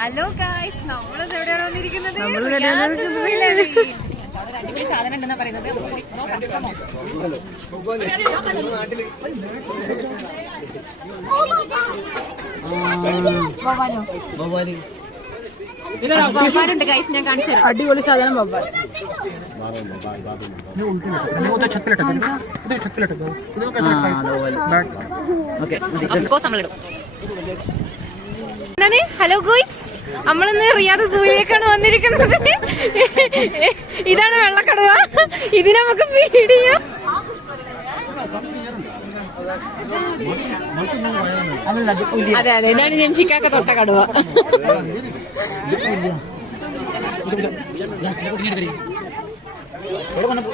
Hello guys നമ്മളിത് എവിടെയാണ് വന്നിരിക്കുന്നത്? സാധനം ഉണ്ടെന്നാ പറയുന്നത് ബൊബാലി ഗോപാലുണ്ട് ഗൈസ് ഞാൻ കാണിച്ചു തരാം. അടിപൊളി സാധനം ബൊബാൽ ഹലോ ഗോയ്സ് നമ്മളിന്ന് റിയാദ് സൂയിലേക്കാണ് വന്നിരിക്കുന്നത്. ഇതാണ് വെള്ളക്കടുവ. ഇതിന് നമുക്ക് അതല്ല അത് അതെ ഇതാണ് ജംഷിക്കാക്ക തൊട്ട കടുവ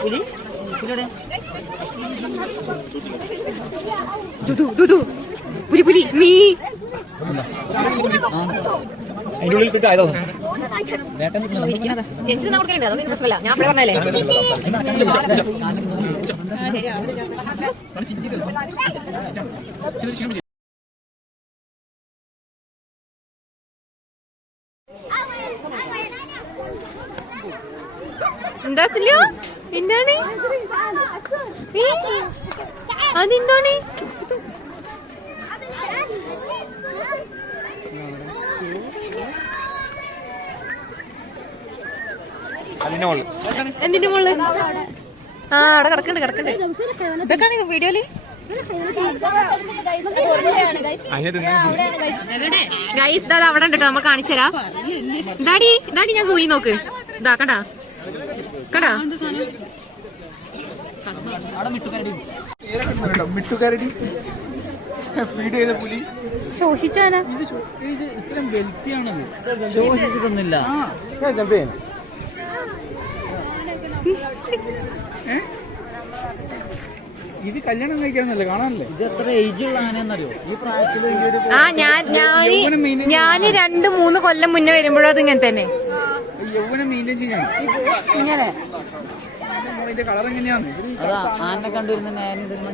പുലി പുലി പുലി മീ. അതിന്റെ ഉള്ളിൽ കിട്ടും ആയതോ പ്രശ്നമില്ല ഞാൻ അപ്പഴേ പറഞ്ഞല്ലേ എന്താ സില്ലോ എന്താണ് ഏ? അതെന്താണ് എന്തിന്റെ മുകളിൽ ആ അവിടെ കിടക്കണ്ട് കിടക്കണ്ട്. ഇതൊക്കെയാണ് വീഡിയോയിൽ ഗൈസ് ദാ അവിടെ ഉണ്ട് ട്ടോ നമ്മ കാണിച്ചു ഡാഡി ഇതാടി ഇതാടി ഞാൻ സൂയി നോക്ക്. ഇതാ കണ്ടാ? കടാ മിട്ടുകാരടി. ഫീഡ് ചെയ്ത പുലി. ശോഷിച്ചാനാ? ഇത് ശോഷിച്ചിട്ടൊന്നുമില്ല. ഇത് കല്യാണം കഴിക്കാന്നല്ലേ കാണാനല്ലേ? ഇത് എത്ര ഏജ് ഉള്ള ആനയെന്നറിയോ? ഈ പ്രായത്തിൽ ആ ഞാൻ ഞാൻ ഞാൻ രണ്ട് മൂന്ന് കൊല്ലം മുന്നേ വരുമ്പോഴും അത് ഇങ്ങനെ തന്നെ. യൗവനം മെയിന്റെയിൻ ചെയ്യാണ് ഇങ്ങനെ. ഇതിന്റെ കളർ എങ്ങനെയാണ്? അതാ ആനെ കണ്ടുവരുന്ന ഞാൻ സിനിമ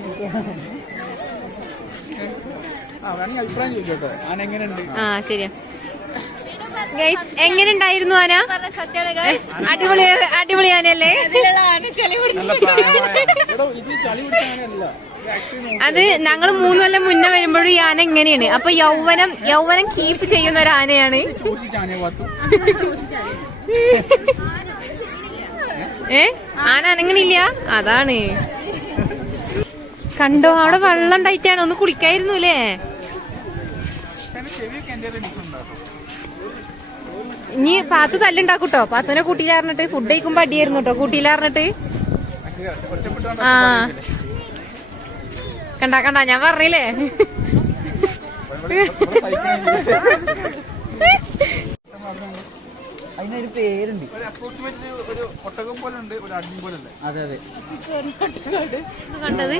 ആ വേണമെങ്കിൽ അഭിപ്രായം ചോദിച്ചോട്ടോ ആന എങ്ങനെയുണ്ട്? ആ ശരിയാ. ഗൈസ് എങ്ങനെ ഉണ്ടായിരുന്നു ആന? അടിപൊളി അടിപൊളി ആനല്ലേ അത് ഞങ്ങൾ മൂന്ന് കൊല്ലം മുന്നേ വരുമ്പോഴും ഈ ആന ഇങ്ങനെയാണ്. അപ്പൊ യൗവനം യൗവനം കീപ്പ് ചെയ്യുന്ന ഒരു ആനയാണ്. ഏ? ആന അനങ്ങണില്ല? അതാണ്. കണ്ടോ അവിടെ വെള്ളം ഉണ്ടായിട്ടാണ്. ഒന്ന് കുളിക്കായിരുന്നു അല്ലേ ഇനി പാത്തു തല്ലുണ്ടാക്കൂട്ടോ. പാത്തുനെ കൂട്ടിയിലാറിഞ്ഞിട്ട് ഫുഡ് കഴിക്കുമ്പോ അടിയായിരുന്നു കേട്ടോ. കൂട്ടിയിലാറിഞ്ഞിട്ട്. ആ. കണ്ടാ കണ്ടാ ഞാൻ പറഞ്ഞില്ലേ? അതിനൊരു പേരുണ്ട്. ഒരു ഒരു ഒട്ടകം പോലെ ഉണ്ട് ഒരു അടിയും പോലെ അല്ലേ അതെ അതെ. ഇത് കണ്ടത്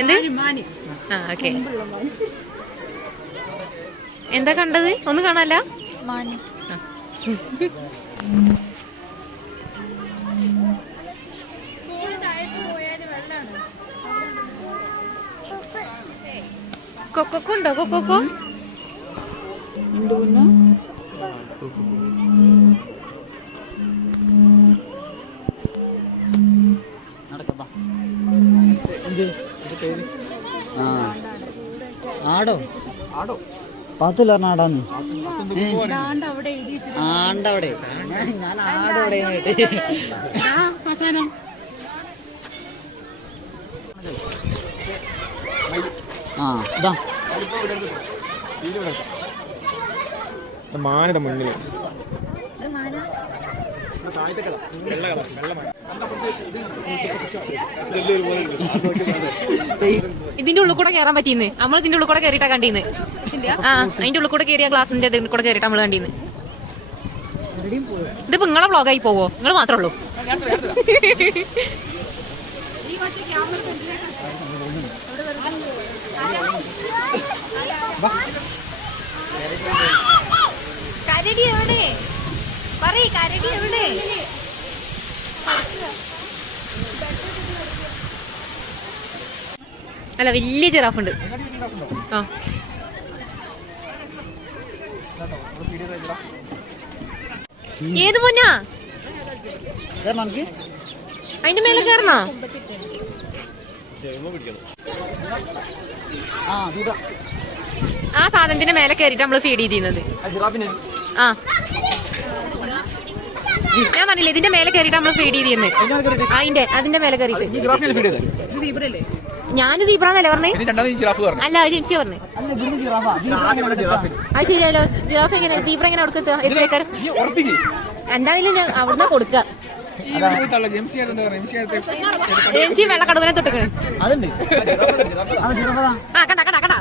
എന്ത്? ആ ഓക്കെ. എന്താ കണ്ടത്? ഒന്ന് കാണാല്ല ആ. കൊക്കൊക്കെ ഉണ്ടോ? കൊക്കൊക്കെ? ആടോ ആടോ? പാത്തില്ല പറഞ്ഞ ആടാന്ന് ആണ്ടവിടെ. ഞാൻ- ആടവിടെ ആ ഇതാ. മുന്നിൽ ഇതിന്റെ ഉള്ളിൽ കൂടെ കയറാൻ പറ്റിയെന്ന്. നമ്മൾ ഇതിന്റെ ഉള്ളിൽ കൂടെ കയറിയിട്ടാ കണ്ടീന്ന്. ആ അതിന്റെ ഉള്ളിൽ കൂടെ കയറിയ ഗ്ലാസിന്റെ ഇതിന്റെ കൂടെ കയറിയിട്ട് നമ്മൾ കണ്ടിന്ന്. ഇതിപ്പോ നിങ്ങളെ വ്ളോഗായി പോവോ? നിങ്ങൾ മാത്രമേ ഉള്ളൂ. കരടി എവിടെ? പറയ കരടി എവിടെ? അല്ല വലിയ ജിറാഫ് ഉണ്ട് ആ. ഏത് പൊന്നാ? അതിന്റെ മേലെ കയറണോ ആ സാധനത്തിന്റെ മേലെ കയറിട്ട് നമ്മൾ ഫീഡ് ചെയ്തിരുന്നത്. ആ ഞാൻ പറഞ്ഞില്ല ഇതിന്റെ മേലെ കയറിട്ട് നമ്മൾ ഫീഡ് ചെയ്തിരുന്നത്. അതിന്റെ അതിന്റെ മേലെ കയറിയിട്ട് ഞാൻ സീബ്രാന്നല്ലേ പറഞ്ഞേ? അല്ല ഒരു ഇൻഷി പറഞ്ഞു. അത് ശരിയല്ലോ ജിറാഫ് എങ്ങനെ? സീബ്ര എങ്ങനെ ഉറപ്പിക്ക്. രണ്ടാണെങ്കിലും ഞാൻ അവിടുന്ന് കൊടുക്കുക ജെൻസി വെള്ളക്കടുവനെ തൊട്ടിക്കണ്. ആ കണ്ട കണ്ട കണ്ട.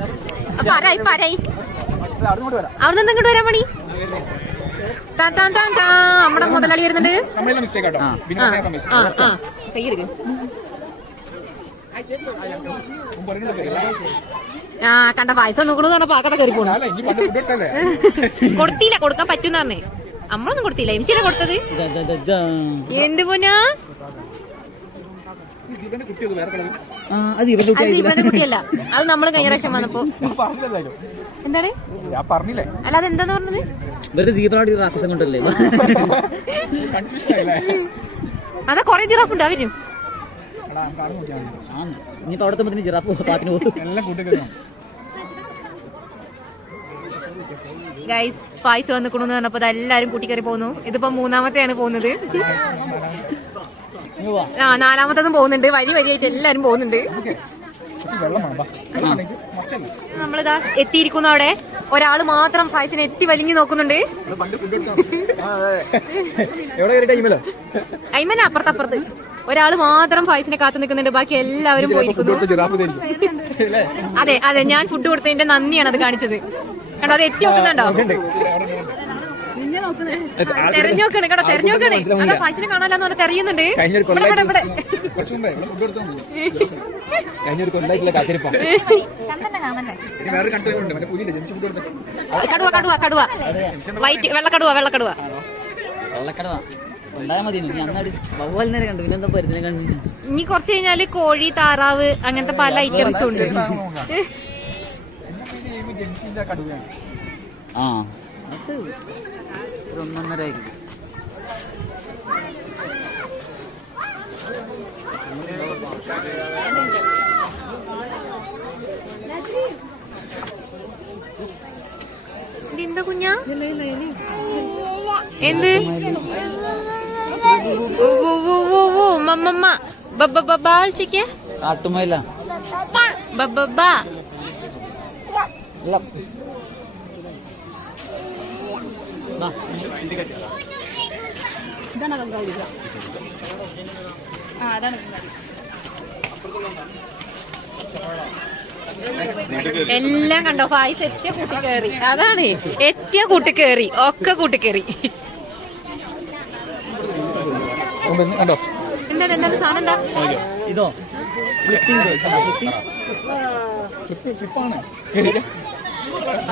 പരായി പരായി അവിടെ വരാം. അവിടുന്ന് എന്തും ഇങ്ങോട്ട് വരാൻ പണി? താൻ താൻ താൻ താ നമ്മുടെ മുതലാളി വരുന്നുണ്ട്. ആ കണ്ട പായസം നോക്കണെന്ന് പറഞ്ഞ പാക്കത്തെ കയറി പോണു. കൊടുത്തില്ല കൊടുക്കാൻ പറ്റും പറഞ്ഞേ. നമ്മളൊന്നും കൊടുത്തില്ല. എംസിയിലെ കൊടുത്തത്. എന്ത് പോനാ അത് നമ്മൾ അത് ഇവരുടെ കുട്ടിയല്ല. അത് നമ്മൾ കഴിഞ്ഞ പ്രാവശ്യം വന്നപ്പോ. എന്താണ്? അല്ലാതെ പറഞ്ഞില്ലേ? അല്ല അത് എന്താന്ന് പറഞ്ഞത് വെറുതെ സീബ്രോട് റാസസം കൊണ്ടല്ലേ? അതാ കൊറേ ജിറാഫ് ഉണ്ട് അവരും അവിടെ എത്തുമ്പോ ജിറാഫ് പാട്ടിന് പോകും. ഗൈസ് പായസം വന്നിക്കണെന്ന് പറഞ്ഞപ്പോ എല്ലാരും കൂട്ടിക്കറി പോകുന്നു ഇതിപ്പോ മൂന്നാമത്തെയാണ് പോകുന്നത്. ആ നാലാമത്തതും പോകുന്നുണ്ട്. വരി വരിയായിട്ട് എല്ലാരും പോകുന്നുണ്ട്. നമ്മളിതാ എത്തിയിരിക്കുന്നു അവിടെ. ഒരാൾ മാത്രം ഫൈസിനെ എത്തി വലിഞ്ഞു നോക്കുന്നുണ്ട്. അയ്മന അപ്പുറത്ത് അപ്പുറത്ത് ഒരാൾ മാത്രം ഫൈസിനെ കാത്തു നിൽക്കുന്നുണ്ട്. ബാക്കി എല്ലാവരും പോയിരിക്കുന്നു. അതെ അതെ ഞാൻ ഫുഡ് കൊടുത്തതിന്റെ നന്ദിയാണ് അത് കാണിച്ചത്. കണ്ടോ അത് എത്തി നോക്കുന്നുണ്ടോ കേട്ടോ അതാ തെരയുന്നുണ്ട്. കഴിഞ്ഞൊരു കൊല്ലായിട്ടുള്ള കടുവ കടുവ കടുവ. വൈറ്റ് വെള്ളക്കടുവ വെള്ളക്കടുവ. വെള്ളക്കടവ. ഇനി. കുറച്ച് കഴിഞ്ഞാൽ കോഴി താറാവ് അങ്ങനത്തെ പല ഐറ്റംസും ഉണ്ട്. ആ. അത് ഒരു ഒന്നൊന്നര ആയിരിക്കും ഇതെന്താ കുഞ്ഞാ എന്ത് ഓ, ഓ, ഓ, ഓ, എല്ലാം കണ്ടോ? ഫായ്സ് എത്തിയ കൂട്ടി കയറി അതാണ്. എത്തിയ കൂട്ടി കയറി ഒക്കെ കൂട്ടി കയറി കണ്ടോ? എന്താണ്? എന്താണ്? സാധനം എന്താ? ഇതോ? ഫ്ലിപ്പിംഗ്? ഫ്ലിപ്പിംഗ് ഫ്ലിപ്പാണ്.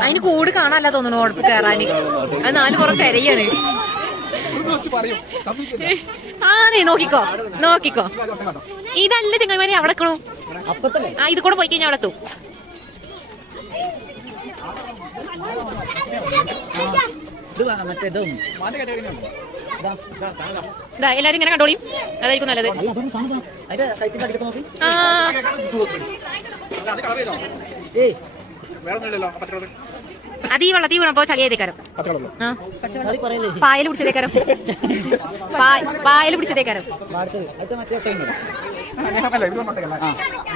അതിന് കൂട് കാണാല്ല തോന്നുന്നു ഉഴപ്പ് കയറാന്. അത് നാല് പുറം സമ്മതിക്കില്ല. ആണേ നോക്കിക്കോ നോക്കിക്കോ. ഇതല്ല ചെങ്ങന്മാരെ അവിടെ ആ ഇത് കൂടെ പോയി കഴിഞ്ഞാൽ അവിടെ എത്തും. എല്ലാരും ഇങ്ങനെ കണ്ടോളിയും. അതായിരിക്കും നല്ലത്. ആ. അത് വെള്ളം തീ ഏയ് വേറെ ഒന്നുമില്ലല്ലോ പച്ച കളർ അത് ഈ വെള്ളത്തിൽ വീണപ്പോ ചളിയായതേക്കാരം പച്ച കളറോ ആ ചളി പറയല്ലേ പായൽ പിടിച്ചതേക്കാരം പായൽ പിടിച്ചതേക്കാരം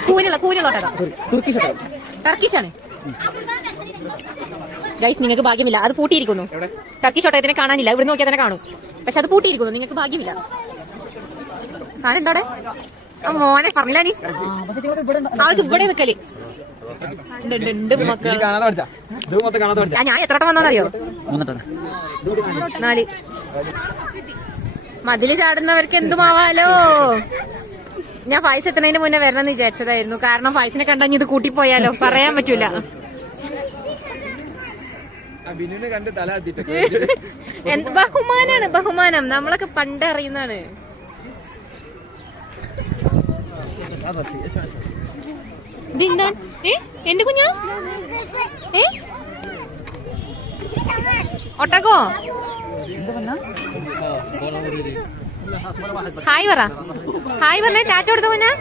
കൂനുള്ള കൂനുള്ള ടർക്കിഷാണ്. ഗൈസ് നിങ്ങൾക്ക് ഭാഗ്യമില്ല. അത് പൂട്ടിയിരിക്കുന്നു. ടർക്കിഷ് ഒട്ടകത്തിനെ കാണാനില്ല. ഇവിടെ നോക്കിയാൽ തന്നെ കാണും. പക്ഷെ അത് പൂട്ടിയിരിക്കുന്നു. നിങ്ങൾക്ക് ഭാഗ്യമില്ല. സാധനം എന്താ അവിടെ? ആ മോനെ പറഞ്ഞില്ല നീ. അവൾക്ക് ഇവിടെ ഇവിടെ ഞാൻ എത്ര വട്ടം മൂന്നെണ്ണം. നാല്. മതിൽ ചാടുന്നവർക്ക് എന്തുമാവാലോ ഞാൻ ഫൈസ് എത്തുന്നതിന് മുന്നേ വരണം എന്ന് വിചാരിച്ചതായിരുന്നു. കാരണം ഫൈസിനെ കണ്ടാൽ ഇത് കൂട്ടിപ്പോയാലോ? പറയാൻ പറ്റൂല. കണ്ട് ബഹുമാനാണ് ബഹുമാനം. നമ്മളൊക്കെ പണ്ട് അറിയുന്നതാണ്. ഇതെന്താണ് ഏ? എന്റെ കുഞ്ഞാ? ഏ? ഒട്ടകോ? ഹായ് പറ. ഹായ് പറഞ്ഞേ ചാറ്റ കൊടുത്ത മുന്നേ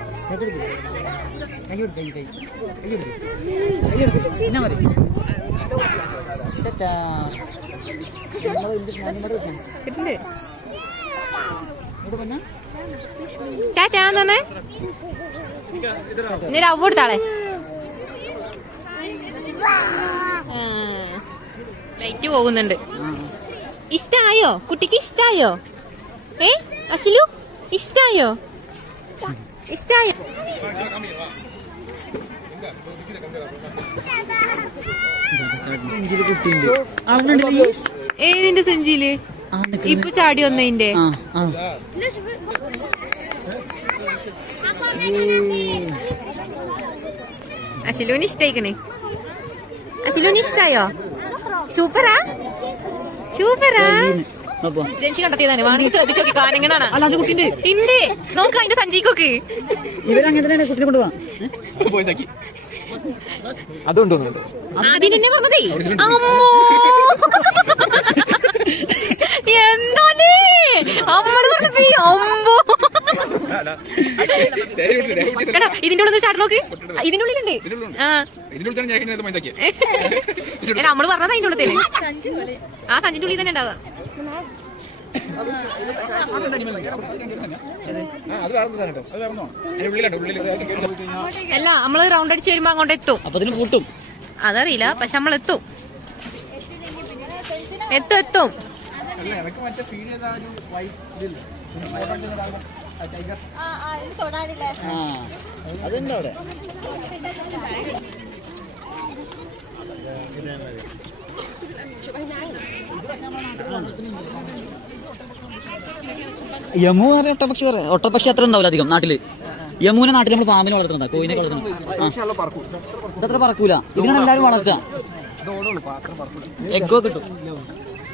എന്നാ മതി ടാറ്റാ. നമ്മൾ എന്ത് ഞാനിവിടെ വെക്കാം. കിട്ടുന്നുണ്ട് ഇവിടെ പറഞ്ഞാ? ടാറ്റ തന്നെ ഇനി അവ കൊടുത്താളെ ലൈറ്റ് പോകുന്നുണ്ട് ഇഷ്ടായോ കുട്ടിക്ക് ഇഷ്ടായോ ഏ അസിലു ഇഷ്ടായോ ഇഷ്ടായോ? ഏതിന്റെ സെഞ്ചിയിൽ. ഇപ്പൊ ചാടി വന്നതിന്റെ? അശിലൂന് ഇഷ്ടായിക്കണേ. അശിലൂന് ഇഷ്ടായോ? സൂപ്പറാ? സൂപ്പറാ? അപ്പൊ. ജംഷി കണ്ടെത്തിയതാണ് വേണമെങ്കിൽ ശ്രദ്ധിച്ചു നോക്കി കാനങ്ങളാണ് അല്ല അത് കുട്ടിണ്ട് ഉണ്ട് നോക്ക് അതിന്റെ സഞ്ചിക്കൊക്കെ. ഇവരങ്ങനെ തന്നെയാണ് കുട്ടിനെ കൊണ്ടുപോവാ പോയി നോക്കി അതുകൊണ്ട് തോന്നുന്നുണ്ട് ആദ്യം എന്നെ പറഞ്ഞതേ അമ്മോ. എന്താ നീ പറഞ്ഞപ്പോ ഈ അമ്പോ. ഇതിന്റെ ഉള്ളിൽ ചാട്ട് നോക്ക്. ഇതിന്റെ ഉള്ളിലുണ്ട്. ആ. അല്ല നമ്മൾ പറഞ്ഞത് അതിന്റെ ഉള്ളിൽ ആ സഞ്ചിന്റെ ഉള്ളിൽ തന്നെ ഉണ്ടാവുക. അല്ല നമ്മൾ റൗണ്ട് അടിച്ച് വരുമ്പോ അങ്ങോട്ട് എത്തും. അതറിയില്ല പക്ഷെ നമ്മൾ എത്തും എത്തും എത്തും. അല്ല എനിക്ക് മറ്റേ ഫീൽ ചെയ്ത ആ ഒരു വൈറ്റ് ഇതില്ലേ. ആ അതുണ്ട് അവിടെ? യമു പറയാം ഒട്ടപക്ഷി പറയാം ഒട്ടപക്ഷി അത്ര ഉണ്ടാവില്ല അധികം നാട്ടിൽ. യമുനെ നാട്ടിൽ നമ്മൾ ഫാമിനെ വളർത്തുന്നതാ കോയിനെ വളർത്തുന്നത്. ഇതത്ര പറക്കൂല. ഇതിനാണ് എല്ലാവരും വളർത്തുക. എഗ്ഗോ കിട്ടും.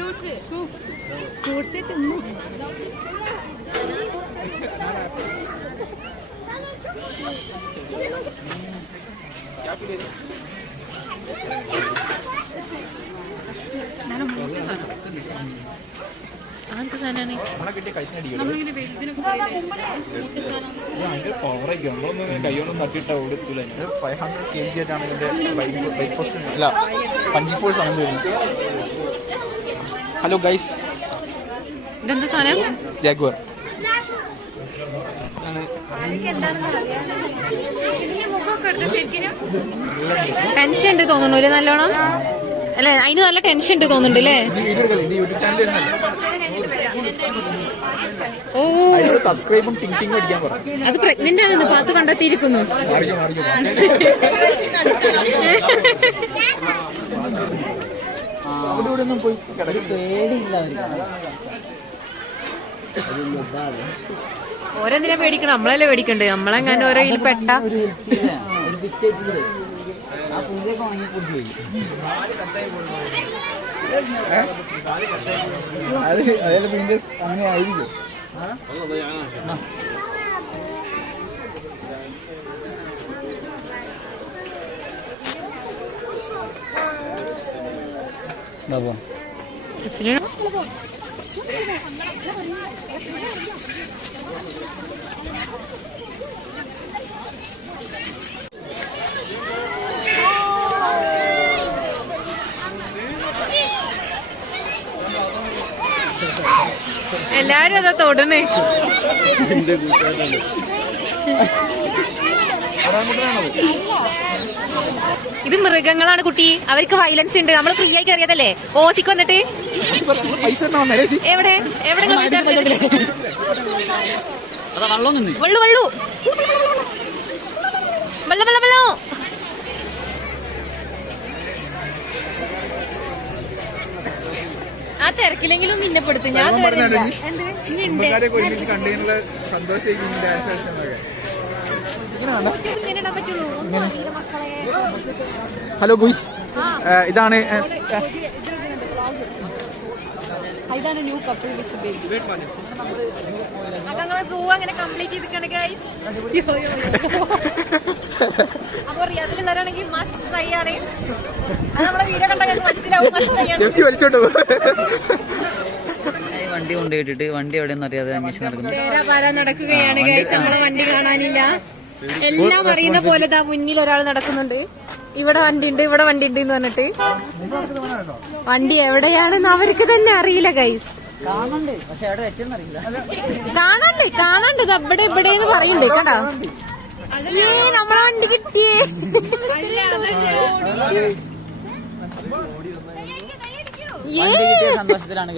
അത് കൊടുത്തலாம் അങ്ങനത്തെ സാധനമാണ് നമ്മളെ കിട്ടിയ കഴിച്ചിനടിക്കും ഫൈവ് ഹൺഡ്രഡ് കെ ജി ആയിട്ടാണ് ഇതിന്റെ ബ്രേക്ക്ഫാസ്റ്റ് അല്ല പഞ്ചിപ്പോൾ സാധനം വരുന്നത്. ഹലോ ഗൈസ് ഇതെന്താ സാധനം? ജാഗ്വർ ടെൻഷൻ ഉണ്ട് തോന്നുന്നു അല്ലേ നല്ലോണം? അല്ലെ അതിന് നല്ല ടെൻഷൻ ഉണ്ട് തോന്നുന്നുണ്ട് അല്ലേ? യൂട്യൂബ് ചാനൽ വരുന്നല്ലേ ഓ. സബ്സ്ക്രൈബും ടിങ് ടിങ് അടിക്കാൻ പറ. അത് പ്രഗ്നന്റ് ആണെന്ന് പാത്ത് കണ്ടെത്തിയിരിക്കുന്നു. മാറിക്കോ മാറിക്കോ. അവിടെ ഇവിടെ ഒന്നും പോയി കിടക്കും. പേടിയില്ല ഓരെന്തിനാ പേടിക്കണം. നമ്മളല്ലേ പേടിക്കണ്ടേ? നമ്മളെങ്ങാനും ഓരോ ഇതിൽ പെട്ട അത് അതായത് പിന്നെ അങ്ങനെ ആയിരിക്കും. ബാബു എല്ലാരും അതാ തൊടണേ. ഇത് മൃഗങ്ങളാണ് കുട്ടി. അവർക്ക് വയലൻസ് ഉണ്ട്. നമ്മൾ ഫ്രീ ആയി കയറിയതല്ലേ? ഓസിക്ക് വന്നിട്ട്? എവിടെ? എവിടെ വെള്ളം നിന്ന്. വെള്ളു വെള്ളു. വെള്ളം വെള്ളം ആ തിരക്കിലെങ്കിലും നിന്നെ പെടുത്തും ഞാൻ സന്തോഷം ഹലോ ബോയ്സ്. ആ. ഇതാണ് ഇതാണ് ന്യൂ കപ്പിൾ വിത്ത് ബേബി. സൂ അങ്ങനെ കംപ്ലീറ്റ് ചെയ്തിട്ടാണ് ഗൈസ് അപ്പൊ റിയാദിലുള്ളവരാണെങ്കിൽ മസ്റ്റ് ട്രൈ ആണ്. നമ്മളെ വീഡിയോ കണ്ടാൽ മനസ്സിലാവും വണ്ടി കൊണ്ടുപോയിട്ടിട്ട് വണ്ടി എവിടെയെന്ന് അറിയാതെ അന്വേഷണം നടക്കുന്നു. നടക്കുകയാണ് ഗൈസ് നമ്മളെ വണ്ടി കാണാനില്ല. എല്ലാം അറിയുന്ന പോലെ ദാ മുന്നിൽ ഒരാൾ നടക്കുന്നുണ്ട്. ഇവിടെ വണ്ടി ഉണ്ട് ഇവിടെ വണ്ടി ഉണ്ട് എന്ന് പറഞ്ഞിട്ട്. വണ്ടി എവിടെയാണെന്ന് അവർക്ക് തന്നെ അറിയില്ല ഗൈസ് കാണണ്ട് കാണണ്ട് ഇവിടെ ഇവിടെ എന്ന് പറയുന്നുണ്ട് കേട്ടാ. ഏ നമ്മളെ വണ്ടി കിട്ടിയേ. സന്തോഷത്തിലാണ്